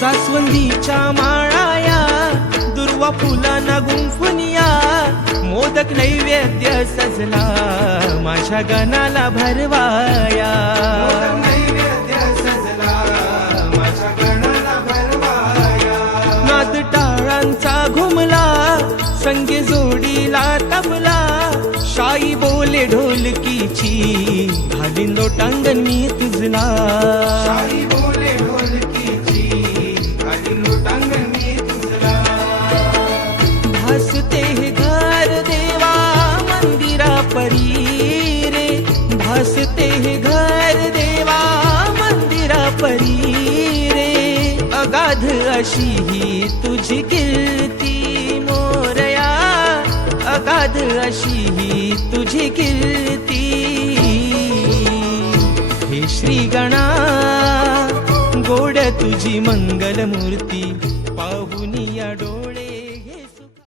जास्वंदीच्या माळाया दुर्वा फुलांना गुंफुनिया मोदक नैवेद्य सजला माझ्या गणाला भरवाया नाद टाळांचा घुमला संगी जोडीला तबला शाई बोले ढोलकीची घालीन लोटांगण मी तुझला भासते हे घर देवा मंदिरा परी रे भासते हे घर देवा मंदिरा परी रे अगाध अशी ही तुझी कीर्ती मोरया अगाध अशी ही तुझी कीर्ती हे श्री गणा गोड तुझी मंगल मूर्ती पाहुनिया डोळे